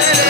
Hey,